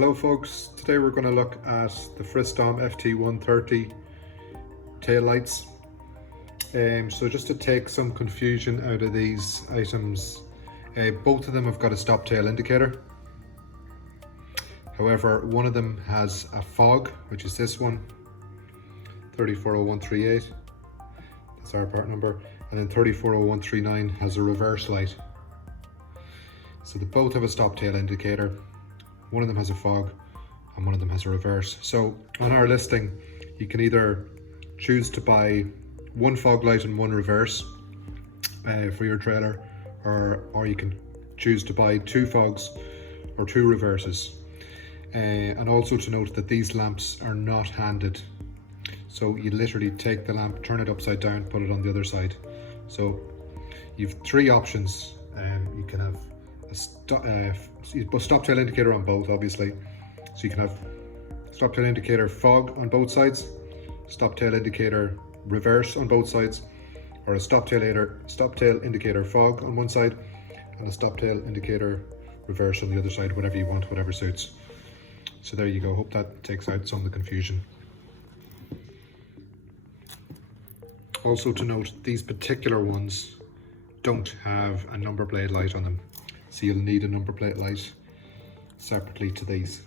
Hello folks, today we're going to look at the Fristom FT130 tail lights. So just to take some confusion out of these items, both of them have got a stop tail indicator. However, one of them has a fog, which is this one, 340138, that's our part number, and then 340139 has a reverse light. So they both have a stop tail indicator. One of them has a fog and one of them has a reverse. So on our listing, you can either choose to buy one fog light and one reverse for your trailer, or you can choose to buy two fogs or two reverses. And also to note that these lamps are not handed. So you literally take the lamp, turn it upside down, put it on the other side. So you've three options. You can have a stop tail indicator on both, obviously. So you can have stop tail indicator fog on both sides, stop tail indicator reverse on both sides, or a stop tail indicator fog on one side and a stop tail indicator reverse on the other side, whatever you want, whatever suits. So there you go. Hope that takes out some of the confusion. Also to note, these particular ones don't have a number plate light on them, so you'll need a number plate light separately to these.